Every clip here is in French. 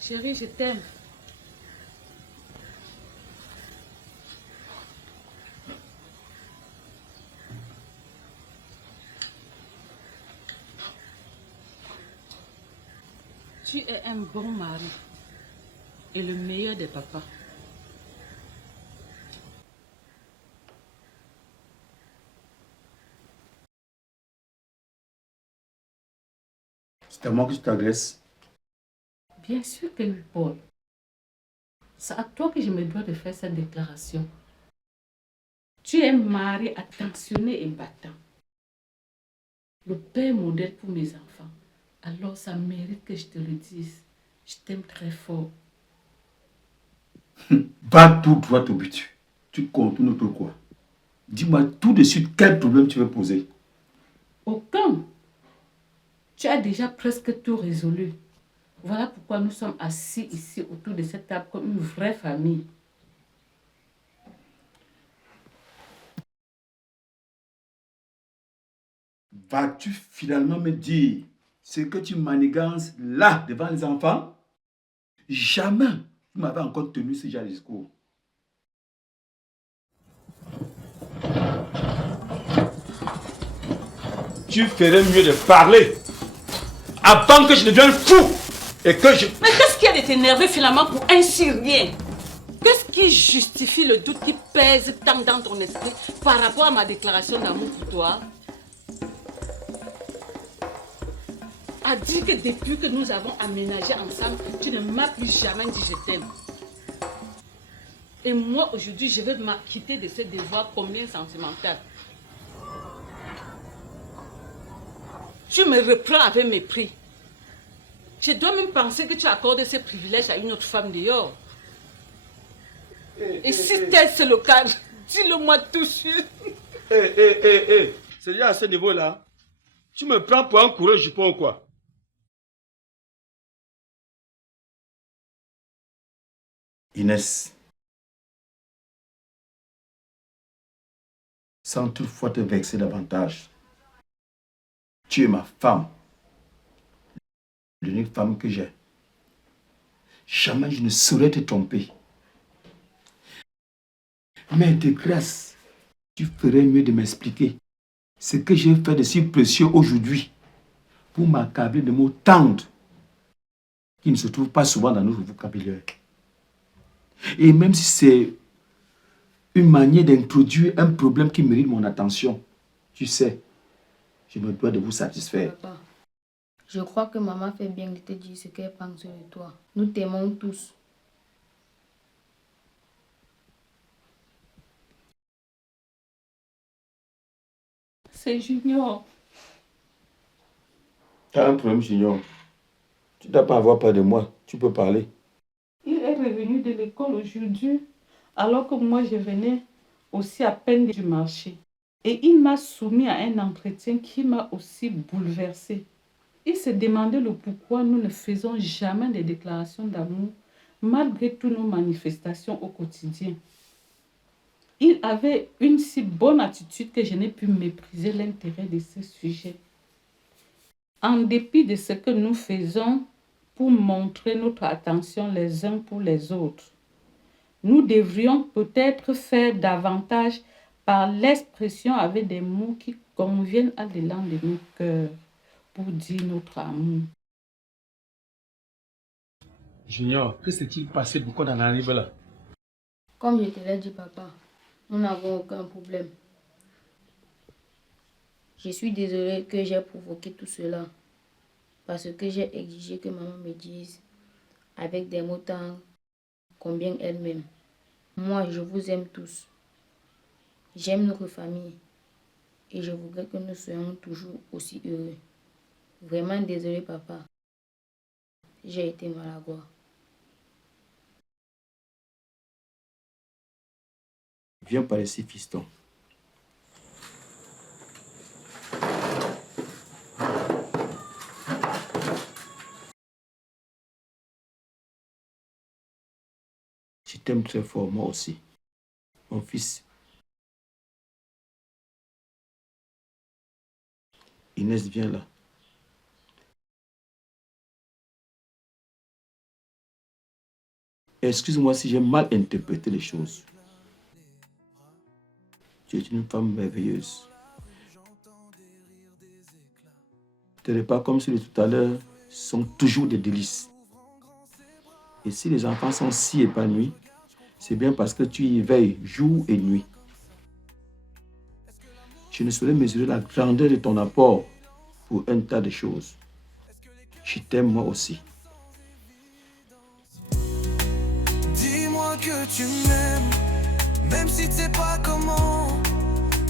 Chérie, je t'aime. Tu es un bon mari et le meilleur des papas. C'est à moi que tu t'adresses. Bien sûr que oui, Paul. C'est à toi que je me dois de faire cette déclaration. Tu es un mari attentionné et battant. Le père modèle pour mes enfants. Alors ça mérite que je te le dise. Je t'aime très fort. Va tout droit au but. Tu contournes pourquoi? Dis-moi tout de suite quel problème tu veux poser. Aucun. Tu as déjà presque tout résolu. Voilà pourquoi nous sommes assis ici autour de cette table comme une vraie famille. Vas-tu finalement me dire ce que tu manigances là devant les enfants? Jamais tu m'avais encore tenu ce genre de discours. Tu ferais mieux de parler avant que je devienne fou et que je... Mais qu'est-ce qui a de t'énerver finalement pour un si rien? Qu'est-ce qui justifie le doute qui pèse tant dans ton esprit par rapport à ma déclaration d'amour pour toi? A dit que depuis que nous avons aménagé ensemble, tu ne m'as plus jamais dit je t'aime. Et moi aujourd'hui, je vais m'acquitter de ce devoir combien sentimental. Tu me reprends avec mépris. Je dois même penser que tu accordes ce privilège à une autre femme dehors. Et si tel c'est le cas, dis-le-moi tout de suite. C'est déjà à ce niveau-là. Tu me prends pour un coureur jupon ou quoi? Inès, sans toutefois te vexer davantage, tu es ma femme, l'unique femme que j'ai. Jamais je ne saurais te tromper. Mais de grâce, tu ferais mieux de m'expliquer ce que j'ai fait de si précieux aujourd'hui pour m'accabler de mots tendres qui ne se trouvent pas souvent dans notre vocabulaire. Et même si c'est une manière d'introduire un problème qui mérite mon attention, tu sais, je me dois de vous satisfaire. Papa, je crois que maman fait bien de te dire ce qu'elle pense de toi. Nous t'aimons tous. C'est Junior. Tu as un problème, Junior. Tu ne dois pas avoir peur de moi. Tu peux parler. Il est revenu de l'école aujourd'hui, alors que moi je venais aussi à peine du marché. Et il m'a soumis à un entretien qui m'a aussi bouleversée. Il se demandait le pourquoi nous ne faisons jamais de déclarations d'amour, malgré toutes nos manifestations au quotidien. Il avait une si bonne attitude que je n'ai pu mépriser l'intérêt de ce sujet. En dépit de ce que nous faisons pour montrer notre attention les uns pour les autres, nous devrions peut-être faire davantage par l'expression avec des mots qui conviennent à l'élan de nos cœurs pour dire notre amour. Junior, que s'est-il passé pour qu'on en arrive là? Comme je te l'ai dit, papa, nous n'avons aucun problème. Je suis désolée que j'ai provoqué tout cela parce que j'ai exigé que maman me dise avec des mots tendres combien elle m'aime. Moi, je vous aime tous. J'aime notre famille et je voudrais que nous soyons toujours aussi heureux. Vraiment désolée, papa. J'ai été maladroit. Viens par ici, fiston. Je t'aime très fort, moi aussi. Mon fils. Inès, viens là. Excuse-moi si j'ai mal interprété les choses. Tu es une femme merveilleuse. Tes repas comme celui de tout à l'heure sont toujours des délices. Et si les enfants sont si épanouis, c'est bien parce que tu y veilles jour et nuit. Je ne saurais mesurer la grandeur de ton apport pour un tas de choses. Je t'aime moi aussi. Dis-moi que tu m'aimes, même si tu sais pas comment,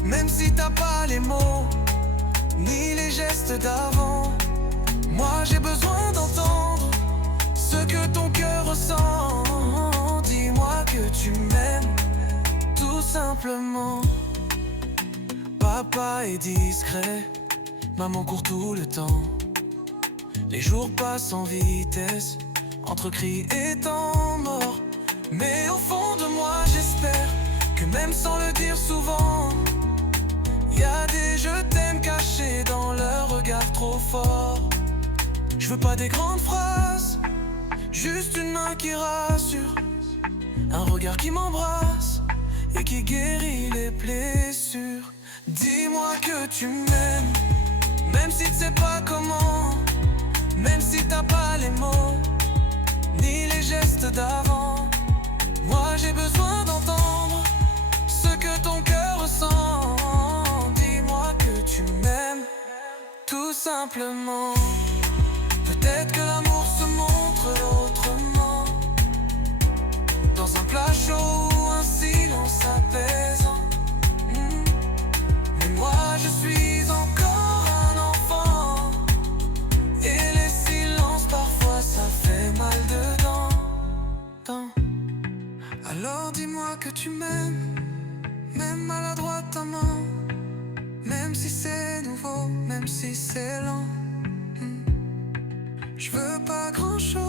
même si t'as pas les mots, ni les gestes d'avant. Moi j'ai besoin d'entendre ce que ton cœur ressent. Dis-moi que tu m'aimes, tout simplement. Papa est discret, maman court tout le temps. Les jours passent en vitesse, entre cris et temps mort. Mais au fond de moi j'espère que même sans le dire souvent, y a des je t'aime cachés dans leur regard trop fort. Je veux pas des grandes phrases, juste une main qui rassure, un regard qui m'embrasse et qui guérit les blessures. Dis-moi que tu m'aimes, même si tu sais pas comment, même si t'as pas les mots, ni les gestes d'avant. Moi j'ai besoin d'entendre ce que ton cœur ressent. Dis-moi que tu m'aimes, tout simplement. Peut-être que l'amour se montre autrement, dans un plat chaud ou un silence apaisant. Mais moi je suis encore un enfant, et les silences parfois ça fait mal dedans. Alors dis-moi que tu m'aimes, même maladroit ta main, même si c'est nouveau, même si c'est lent. Je veux pas grand chose.